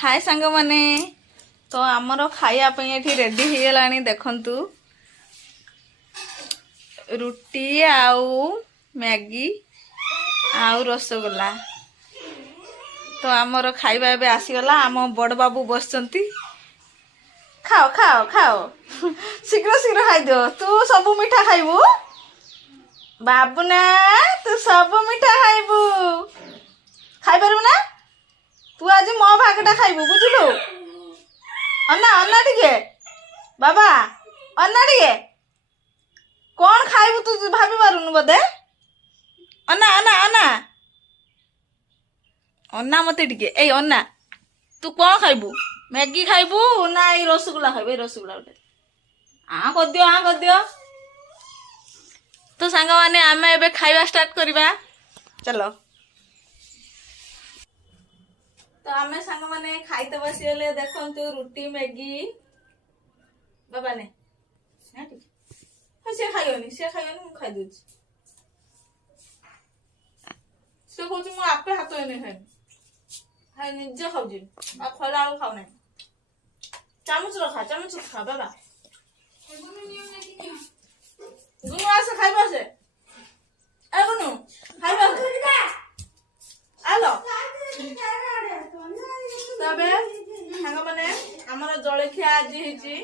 हाय सांग माने तो आमर खाया ये रेडी हो गलानी देखंतु रुटी आउ मैगी आउ रसगोल्ला तो आमर खाइबा एबे आसीगला आम बड़ बाबू बसचंती खाओ खाओ खाओ शीघ्र शीघ्र खाई दियो तू सब मिठा खाइबू बाबू ना तू सब मिठा खाइबू खाई पारू ना तू आज मो भागटा खाइबू बुझलु अन्ना अन्ना टिके बाबा अन्ना टिके कौन खाइबू तू भाभी पारुनु बदे अन्ना अन्ना अन्ना अन्ना मते टिके ए अन्ना तू कौन खाइबू मैगी खाइबू ना ए रसगुल्ला खाइबू ए रसगुल्ला उठे आ कर दियो तो सांग माने आमे एबे खाइबा स्टार्ट करबा चलो तो आमे सांग माने खाइते बसिले देखंतु रुटी मैगी बाबा ने से खाइयोनी मु खाइ दूची से कहूँ मु आपे हाथ नहीं खाइ हाय निजे खाऊ जी आ खला आलू खाऊ नहीं चामच रखा बाबा गुनु आसे खाइबा से ए गुनु खाइबा से आलो तबे सांग माने हमर जळखिया आज हिची